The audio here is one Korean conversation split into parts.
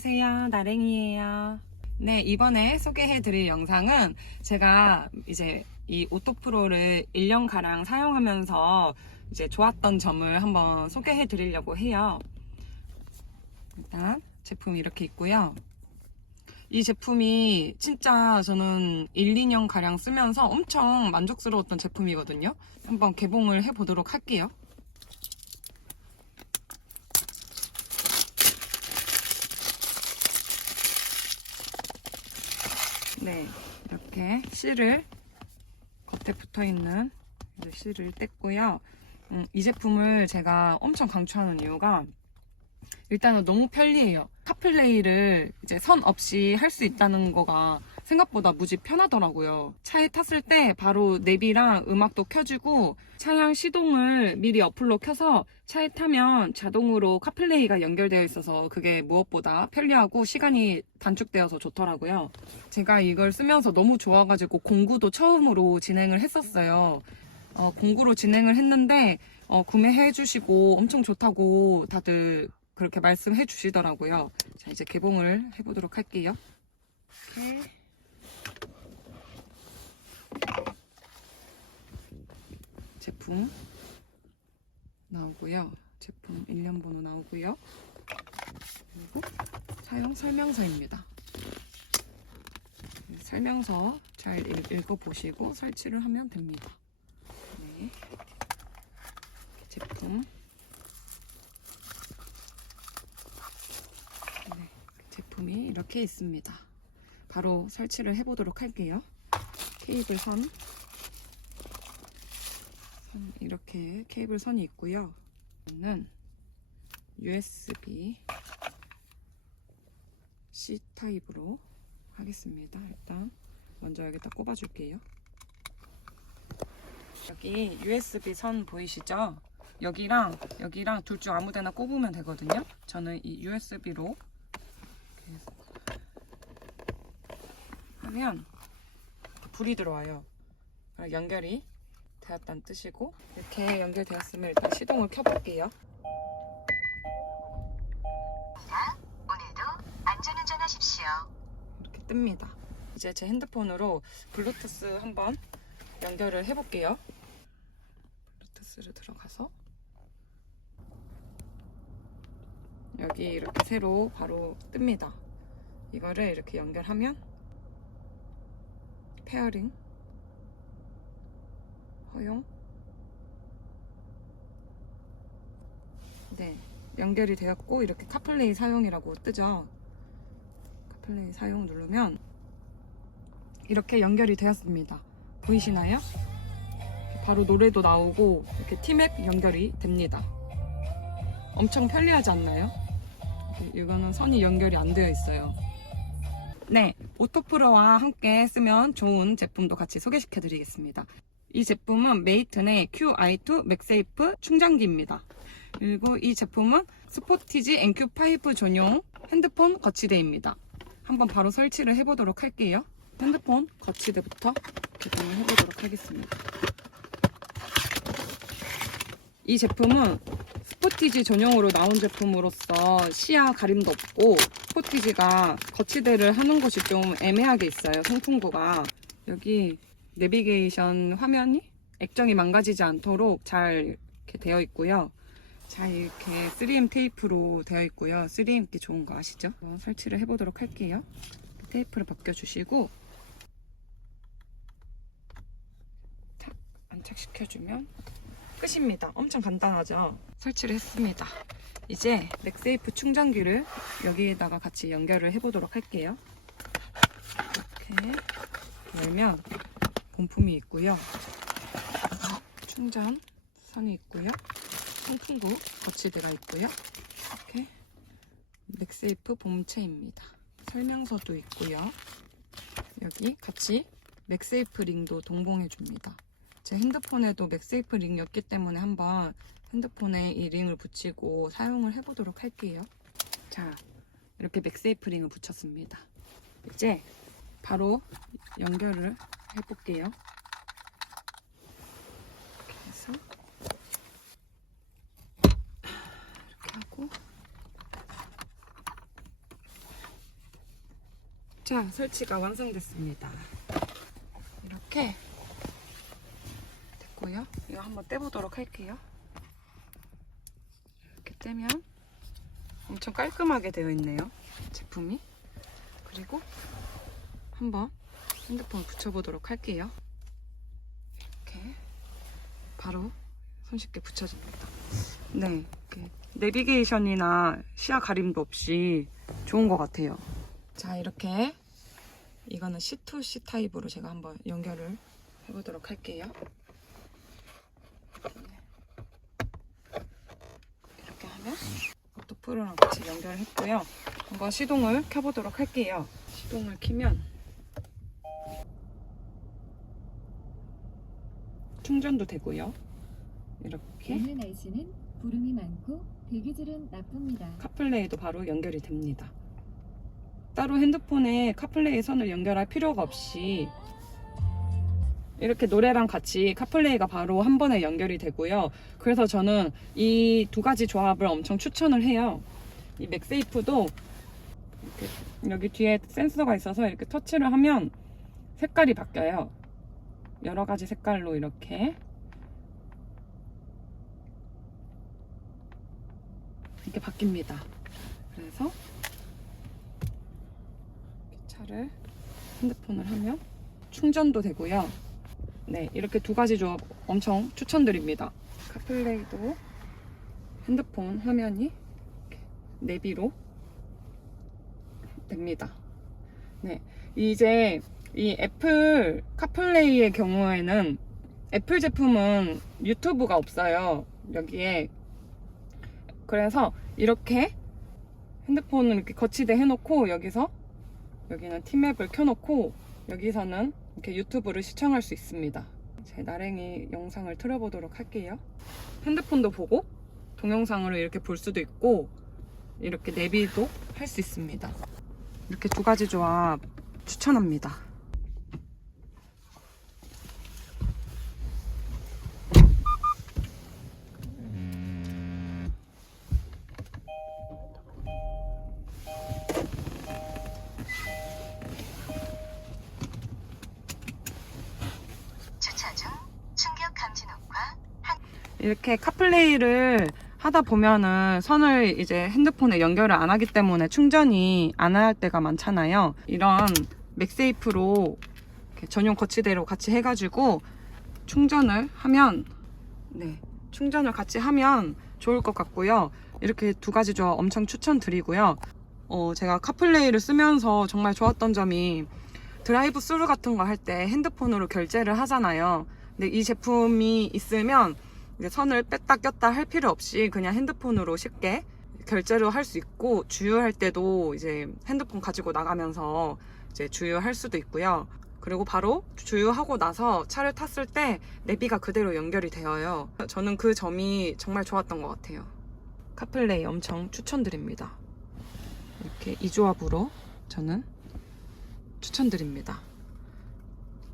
안녕하세요. 나랭이에요. 네, 이번에 소개해 드릴 영상은 제가 이제 이 오토프로를 1년가량 사용하면서 이제 좋았던 점을 한번 소개해 드리려고 해요. 일단 제품이 이렇게 있고요. 이 제품이 진짜 저는 1, 2년 가량 쓰면서 엄청 만족스러웠던 제품이거든요. 한번 개봉을 해 보도록 할게요. 네, 이렇게 실을 겉에 붙어 있는 실을 뗐고요. 음, 이 제품을 제가 엄청 강추하는 이유가 일단은 너무 편리해요. 카플레이를 이제 선 없이 할 수 있다는 거가 생각보다 무지 편하더라고요. 차에 탔을 때 바로 내비랑 음악도 켜주고 차량 시동을 미리 어플로 켜서 차에 타면 자동으로 카플레이가 연결되어 있어서 그게 무엇보다 편리하고 시간이 단축되어서 좋더라고요. 제가 이걸 쓰면서 너무 좋아가지고 공구도 처음으로 진행을 했었어요. 어, 공구로 진행을 했는데 어, 구매해 주시고 엄청 좋다고 다들 그렇게 말씀해 주시더라고요. 자, 이제 개봉을 해보도록 할게요. 이렇게. 제품 나오고요. 제품 일련 번호 나오고요. 그리고 사용 설명서입니다. 설명서 잘 읽- 읽어보시고 설치를 하면 됩니다. 네. 제품 네, 제품이 이렇게 있습니다. 바로 설치를 해보도록 할게요. 케이블 선, 선 이렇게 케이블 선이 있고요. 는 USB C 타입으로 하겠습니다. 일단 먼저 여기다 꼽아줄게요. 여기 USB 선 보이시죠? 여기랑 여기랑 둘 중 아무데나 꼽으면 되거든요. 저는 이 USB로 하면 불이 들어와요. 연결이 되었다는 뜻이고 이렇게 연결되었으면 일단 시동을 켜볼게요. 오늘도 안전운전하십시오. 이렇게 뜹니다. 이제 제 핸드폰으로 블루투스 한번 연결을 해볼게요. 블루투스를 들어가서 여기 이렇게 새로 바로 뜹니다. 이거를 이렇게 연결하면 페어링 허용 네 연결이 되었고 이렇게 카플레이 사용이라고 뜨죠. 카플레이 사용 누르면 이렇게 연결이 되었습니다. 보이시나요? 바로 노래도 나오고 이렇게 티맵 연결이 됩니다. 엄청 편리하지 않나요? 이거는 선이 연결이 안 되어 있어요. 네, 오토프로와 함께 쓰면 좋은 제품도 같이 소개시켜 드리겠습니다. 이 제품은 메이튼의 QI2 맥세이프 충전기입니다. 그리고 이 제품은 스포티지 NQ5 전용 핸드폰 거치대입니다. 한번 바로 설치를 해보도록 할게요. 핸드폰 거치대부터 개봉을 해보도록 하겠습니다. 이 제품은 스포티지 전용으로 나온 제품으로서 시야 가림도 없고 스포티지가 거치대를 하는 것이 좀 애매하게 있어요. 송풍구가 여기 내비게이션 화면이 액정이 망가지지 않도록 잘 이렇게 되어 있고요. 잘 이렇게 3M 테이프로 되어 있고요. 3M 기 좋은 거 아시죠? 설치를 해보도록 할게요. 테이프를 벗겨주시고 탁 안착시켜주면 끝입니다. 엄청 간단하죠? 설치를 했습니다. 이제 맥세이프 충전기를 여기에다가 같이 연결을 해보도록 할게요. 이렇게 열면 본품이 있고요. 충전 선이 있고요. 통풍구 거치대가 있고요. 이렇게 맥세이프 본체입니다. 설명서도 있고요. 여기 같이 맥세이프 링도 동봉해 줍니다. 제 핸드폰에도 맥세이프 링이었기 때문에 한번 핸드폰에 이 링을 붙이고 사용을 해보도록 할게요. 자, 이렇게 맥세이프 링을 붙였습니다. 이제 바로 연결을 해볼게요. 이렇게 해서 이렇게 하고 자, 설치가 완성됐습니다. 이렇게 됐고요. 이거 한번 떼보도록 할게요. 이렇게 떼면 엄청 깔끔하게 되어 있네요. 제품이. 그리고 한번 핸드폰 붙여보도록 할게요. 이렇게 바로 손쉽게 붙여집니다. 네, 이렇게 내비게이션이나 시야 가림도 없이 좋은 것 같아요. 자, 이렇게 이거는 C2C 타입으로 제가 한번 연결을 해보도록 할게요. 이렇게 하면 오토프로랑 같이 연결했고요. 한번 시동을 켜보도록 할게요. 시동을 키면 충전도 되고요. 이렇게 오늘 날씨는 구름이 많고 대기질은 나쁩니다. 카플레이도 바로 연결이 됩니다. 따로 핸드폰에 카플레이 선을 연결할 필요가 없이 이렇게 노래랑 같이 카플레이가 바로 한 번에 연결이 되고요. 그래서 저는 이 두 가지 조합을 엄청 추천을 해요. 이 맥세이프도 이렇게 여기 뒤에 센서가 있어서 이렇게 터치를 하면 색깔이 바뀌어요. 여러 가지 색깔로 이렇게 이렇게 바뀝니다. 그래서 차를 핸드폰을 하면 충전도 되고요. 네, 이렇게 두 가지 조합 엄청 추천드립니다. 카플레이도 핸드폰 화면이 내비로 됩니다. 네, 이제 이 애플 카플레이의 경우에는 애플 제품은 유튜브가 없어요. 여기에 그래서 이렇게 핸드폰을 이렇게 거치대 해놓고 여기서 여기는 티맵을 켜놓고 여기서는 이렇게 유튜브를 시청할 수 있습니다. 제 나랭이 영상을 틀어보도록 할게요. 핸드폰도 보고 동영상으로 이렇게 볼 수도 있고 이렇게 내비도 할 수 있습니다. 이렇게 두 가지 조합 추천합니다. 이렇게 카플레이를 하다 보면은 선을 이제 핸드폰에 연결을 안 하기 때문에 충전이 안 할 때가 많잖아요. 이런 맥세이프로 전용 거치대로 같이 해가지고 충전을 하면 네 충전을 같이 하면 좋을 것 같고요. 이렇게 두 가지 조합 엄청 추천드리고요. 어, 제가 카플레이를 쓰면서 정말 좋았던 점이 드라이브 스루 같은 거 할 때 핸드폰으로 결제를 하잖아요. 근데 이 제품이 있으면 선을 뺐다 꼈다 할 필요 없이 그냥 핸드폰으로 쉽게 결제를 할수 있고 주유할 때도 이제 핸드폰 가지고 나가면서 이제 주유할 수도 있고요. 그리고 바로 주유하고 나서 차를 탔을 때 내비가 그대로 연결이 되어요. 저는 그 점이 정말 좋았던 것 같아요. 카플레이 엄청 추천드립니다. 이렇게 이 조합으로 저는 추천드립니다.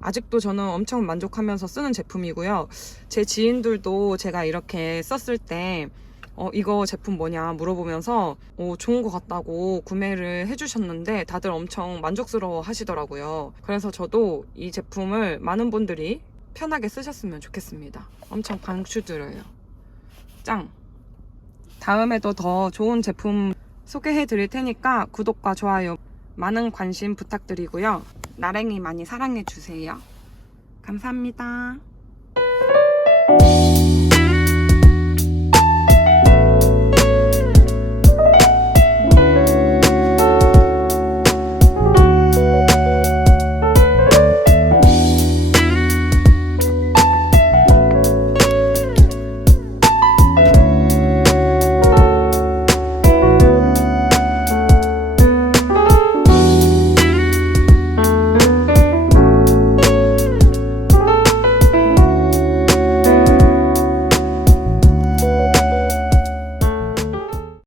아직도 저는 엄청 만족하면서 쓰는 제품이고요. 제 지인들도 제가 이렇게 썼을 때, 어, 이거 제품 뭐냐 물어보면서, 어, 좋은 것 같다고 구매를 해주셨는데, 다들 엄청 만족스러워 하시더라고요. 그래서 저도 이 제품을 많은 분들이 편하게 쓰셨으면 좋겠습니다. 엄청 강추드려요. 짱! 다음에도 더 좋은 제품 소개해 드릴 테니까 구독과 좋아요 많은 관심 부탁드리고요. 나랭이 많이 사랑해 주세요. 감사합니다.